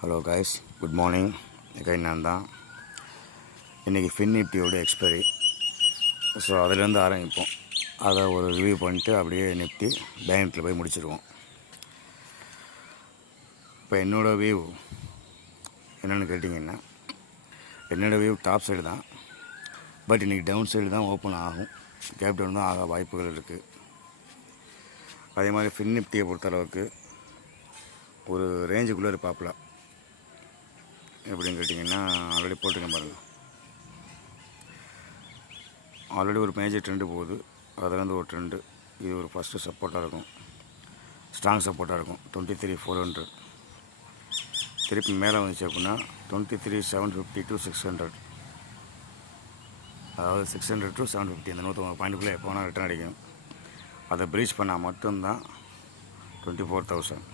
Hello guys, good morning. நான் தான் இன்றைக்கி ஃபின் நிஃப்டியோட எக்ஸ்பைரி. ஸோ அதிலேருந்து ஆரம்பிப்போம். அதை ஒரு ரிவ்யூ பண்ணிட்டு அப்படியே நிஃப்டி பேங்க்கில் போய் முடிச்சிடுவோம். இப்போ என்னோடய வியூ என்னென்னு கேட்டிங்கன்னா, என்னோடய வியூ டாப் சைடு தான். பட் இன்றைக்கி டவுன் சைடு தான் ஓப்பன் ஆகும். கேப் டவுன் தான் ஆக வாய்ப்புகள் இருக்குது. அதே மாதிரி ஃபின் நிஃப்டியை பொறுத்தளவுக்கு ஒரு ரேஞ்சுக்குள்ளே இருப்பாப்புல. எப்படின்னு கேட்டிங்கன்னா, ஆல்ரெடி போட்டுருக்கேன் பாருங்கள். ஆல்ரெடி ஒரு மேஜர் ட்ரெண்டு போகுது. அதுலேருந்து ஒரு ட்ரெண்டு. இது ஒரு ஃபஸ்ட்டு சப்போர்ட்டாக இருக்கும், ஸ்ட்ராங் சப்போர்ட்டாக இருக்கும். 23,400 திருப்பி மேலே வந்துச்சு அப்படின்னா 23,750 to 600. அதாவது 600 to 750 அந்த 150 பாயிண்ட்டுக்குள்ளே எப்போ வேணால் ரிட்டர்ன் அடிக்கும். அதை ப்ரீச் பண்ணால் மட்டும்தான் 24,000.